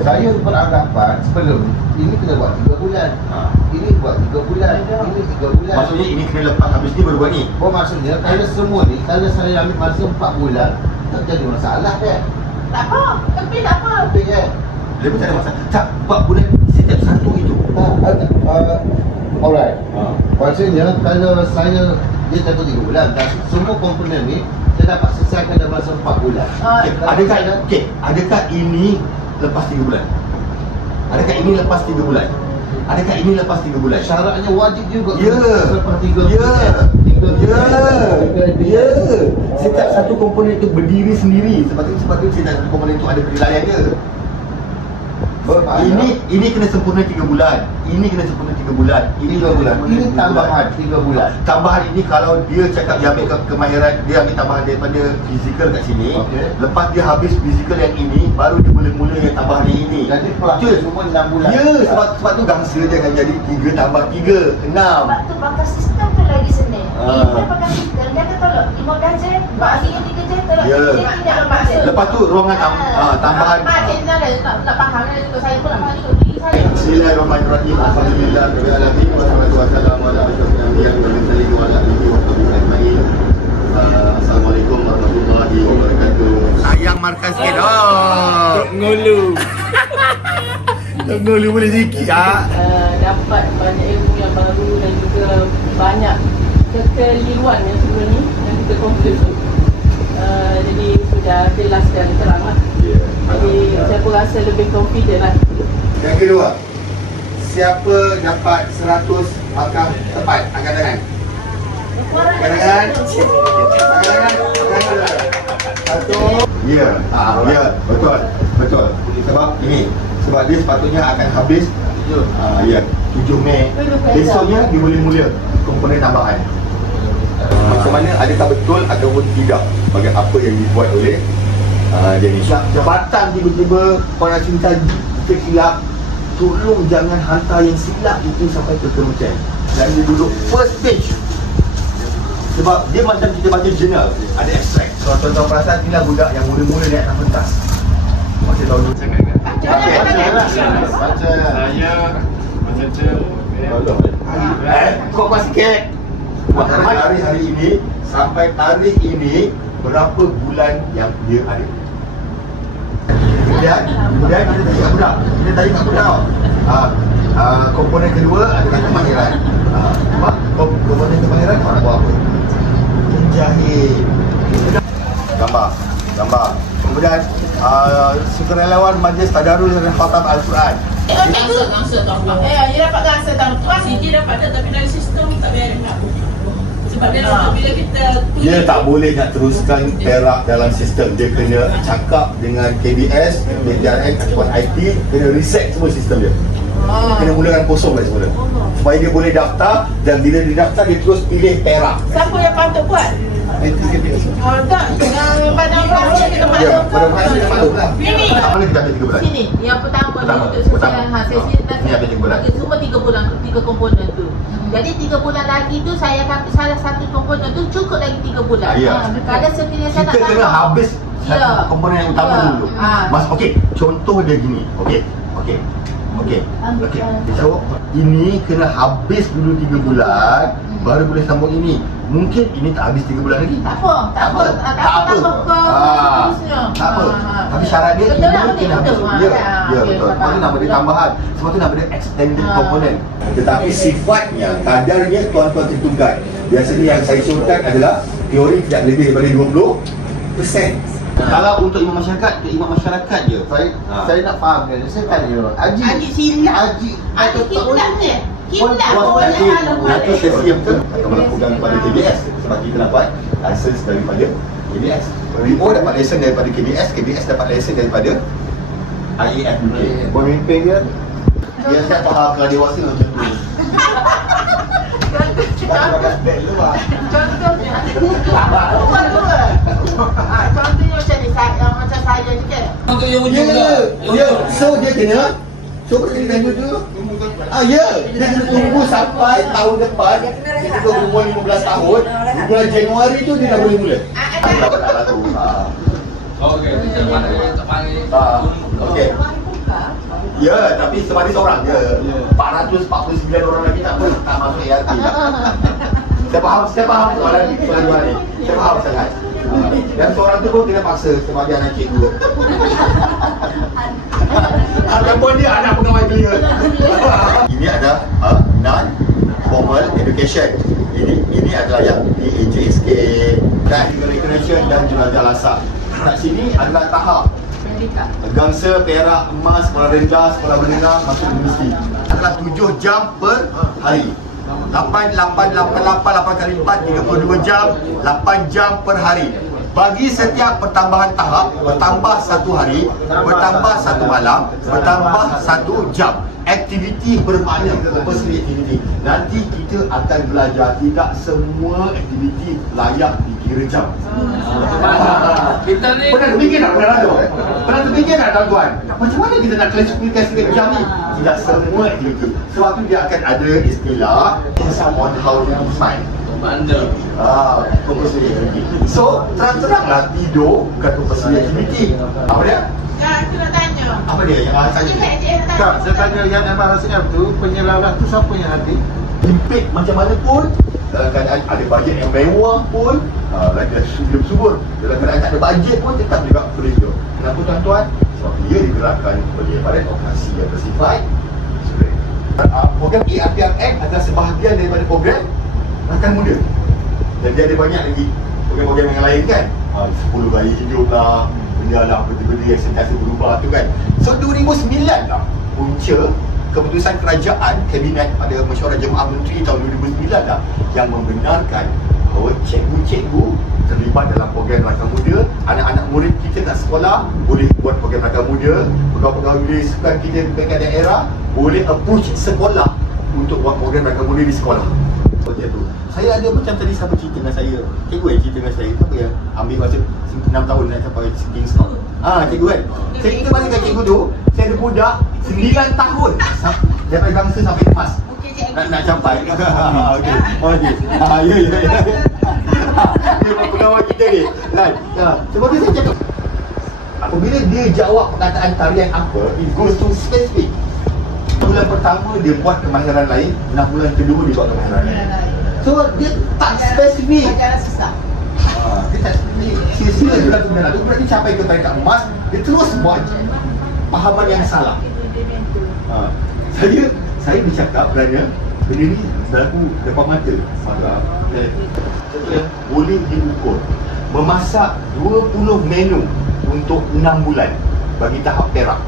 Saya beranggapan sebelum ini kena buat 3 bulan. Ini buat 3 bulan. Ini 3 bulan. Maksudnya ini kena lepas habis ni baru buat ni. Oh, maksudnya kalau semua ni, kalau saya ambil masa 4 bulan, tak jadi masalah kan? Tak apa, tapi tak apa. Betul kan? Dia pun tak ada masalah. Tak, 4 bulan setiap satu itu. Alright. Maksudnya kalau saya dia kata 3 bulan, tapi semua komponen ni saya dapat selesaikan dalam masa 4 bulan. Adakah ini lepas 3 bulan? Adakah ini lepas 3 bulan? Adakah ini lepas 3 bulan? Syaratnya wajib juga. Ya. Selepas 3 Ya. bulan. Ya. Setiap satu komponen itu berdiri sendiri. Sebab itu setiap satu komponen itu ada penilaian dia. Ini kena sempurna 3 bulan. Ini kena sempurna 3 bulan. Ini 3 bulan. Ini tambahan 3 bulan. Tambahan ini kalau dia cakap dia ambil kemahiran, dia ambil tambahan daripada fizikal kat sini. Okey. Lepas dia habis fizikal yang ini, baru dia boleh mula yang tambahan yang ini. Jadi pelakon cuma 6 bulan. Ya, sebab tu gangsa dia akan jadi 3 tambah 3, 6. Sebab tu pakai sistem tu lagi senang. Ah. Kita pakai sistem, dia kata tolong 15 jam, akhirnya 3 jam, tolong Ya. 3 jam tidak bermaksud. Lepas tu ruangan tambahan. Mak cik Zara nak faham dia juga, saya pun nak faham juga diri saya. Bismillahirrahmanirrahim. Alhamdulillah rabbil alamin wassalatu wassalamu ala asyrofil anbiya'i wal mursalin wa ala alihi wa sahbihi ajma'in. Assalamualaikum warahmatullahi wabarakatuh. Sayang markas sikit. Oh. Ngulu. Ngulu boleh sikit ah. Dapat banyak ilmu yang baru dan juga banyak kekeliruan yang sebelum ni yang kita confuse tu. Jadi sudah jelas dan terang lah. Jadi saya pun rasa lebih confident lah. Yang kedua, siapa dapat 100 markah tepat? Angkat tangan. Angkat tangan. Angkat tangan. Satu. Ya, ya, betul. Betul. Sebab ini, sebab dia sepatutnya akan habis 7 Mei. Besoknya dia boleh mula komponen tambahan. Macam mana, adakah betul ataupun tidak bagi apa yang dibuat oleh Dennis Shah? Jabatan tiba-tiba orang cinta tersilap. Tolong jangan hantar yang silap itu sampai ke kementerian. Dan dia duduk first page. Sebab dia macam kita baca jurnal, ada ekstrak. Kalau tuan-tuan perasan, inilah budak yang mula-mula naik atas pentas. Masih tahu dulu sangat kan? Baca. Saya macam Kau masih sikit. Hari ini sampai tarikh ini berapa bulan yang dia ada? Kemudian kita tarik kat budak. Komponen kedua adalah kemahiran. Komponen kemahiran nak buat apa? Menjahit. Gambar. Kemudian sukarelawan Majlis Tadarus dan Khatam Al-Quran. Gangsa tampak. Dia dapat gangsa tampak. Dia dapat tapi dari sistem tak biarin nak. Sebab bila kita Dia tak boleh nak teruskan perak dalam sistem. Dia kena cakap dengan KBS, BJRM ataupun IT, kena reset semua sistem dia. Kena mulakan kosong balik semula. Supaya dia boleh daftar, dan bila dia daftar dia terus pilih perak. siapa yang patut buat? IT KBS. Tak, yang badan operasi kita Ya, patut. pada masa dia maklum lah. Ini. Mana kita ambil 3 bulan? Sini, yang pertama ni Pertama. untuk sesuai hasil Ni ambil 3 bulan. semua 3 bulan, 3 komponen tu. Jadi 3 bulan lagi tu saya akan salah satu komponen tu cukup lagi 3 bulan. Ya. Kalau sekiranya saya Kita nak kena habis satu Ya. komponen yang utama Ya. dulu. Ah. Okey, contoh dia gini. Okey. So, ini kena habis dulu 3 bulan, baru boleh sambung ini. Mungkin ini tak habis 3 bulan lagi. Tak apa. Tak apa. Tak apa. Tapi syarat dia Betul lah, ini kena habis. betul. Ya, Okey, betul. Sebab tu nama dia tambahan. Sebab tu nama dia extended component. Tetapi Okey. sifatnya, kadarnya tuan-tuan tentukan. Biasanya yang saya suruhkan adalah teori tidak lebih daripada 20%. Kalau untuk imam masyarakat je. Saya nak faham kan. Saya tanya Haji silap. Haji Hilap ni. Hilap Nanti boleh sesi yang betul akan melakukan kepada KBS. Sebab kita dapat license daripada KBS. WIO dapat license daripada KBS, KBS dapat license daripada IAF UK. pemimpin dia. Dia tak faham kalau dewasa macam tu. Contohnya macam ni, macam saya ni kan. untuk yang Ya, ujung dah. ya. So dia kena cuba kita tanya dulu. Ya, dia kena tunggu sampai tahun depan. Kita berumur 15 tahun. Bulan Januari tu dia dah boleh mula. Okey, kita mana tak panggil. Okey. Ya, tapi sebab dia seorang je. 449 orang lagi tak pun tak masuk ART tak. Saya faham soalan Johan ni. Saya faham sangat. Dan seorang tu pun kena paksa sebagai anak cikgu. Ataupun dia anak pegawai clear. Ini ada non-formal education. Ini adalah yang di AJSK dan recognition dan jelajah lasak. Kat sini adalah tahap gangsa, perak, emas, sekolah rendah, sekolah menengah, masuk universiti. Adalah 7 jam per hari. 8 kali 4, 32 jam, 8 jam per hari. Bagi setiap pertambahan tahap, bertambah 1 hari, bertambah 1 malam, bertambah 1 jam. Aktiviti bermakna, purposely aktiviti. Nanti kita akan belajar tidak semua aktiviti layak dikira jam. Kita ni Pernah terfikir tak? Pernah terfikir tak tuan-tuan? Macam mana kita nak klasifikasikan jam ni? Tidak semua aktiviti. Sebab tu dia akan ada istilah someone how to define. bandel. Purposely activity. So, terang-teranglah tidur bukan purposely activity. Apa dia? Ya, aku nak tanya. Apa dia yang saya tanya? Kak, saya tanya yang MRSM tu, penyelaras tu siapa yang ada? Impik macam mana pun, dalam keadaan ada bajet yang mewah pun, lagi subur. Dalam keadaan tak ada bajet pun tetap juga boleh hidup. Kenapa tuan-tuan? Sebab dia digerakkan oleh Badan Operasi yang bersifat sebenarnya. Program ERPRM adalah sebahagian daripada program rakan muda. Dan dia ada banyak lagi program-program yang lain kan. 10 gaya hidup lah, benda lah, benda-benda yang sentiasa berubah tu kan. So 2009 lah punca keputusan kerajaan kabinet pada mesyuarat Jemaah Menteri tahun 2009 lah yang membenarkan bahawa cikgu-cikgu terlibat dalam program rakan muda. Anak-anak murid kita kat sekolah boleh buat program rakan muda. Pegawai-pegawai negeri sukan kita di peringkat daerah boleh approach sekolah untuk buat program rakan muda di sekolah. Macam tu. Saya ada macam tadi siapa cerita dengan saya, cikgu yang cerita dengan saya, siapa yang ambil masa 6 tahun nak capai King's Cup. Cikgu kan. Saya cerita balik kat cikgu tu, saya ada budak 9 tahun daripada gangsa sampai emas. Nak capai. Okey. Okey. Ya. Dia pegawai kita ni. Kan. Sebab tu saya cakap, apabila dia jawab perkataan tarian apa, it goes to specific. Bulan pertama dia buat kemahiran lain, 6 bulan kedua dia buat kemahiran lain. So dia tak spesifik. Ajaran susah. Dia tak spesifik. Sila bulan kemudian tu berarti capai ke peringkat emas, dia terus buat pahaman yang salah. Saya bercakap kerana benda ni berlaku depan mata. Boleh diukur. Memasak 20 menu untuk 6 bulan bagi tahap perak.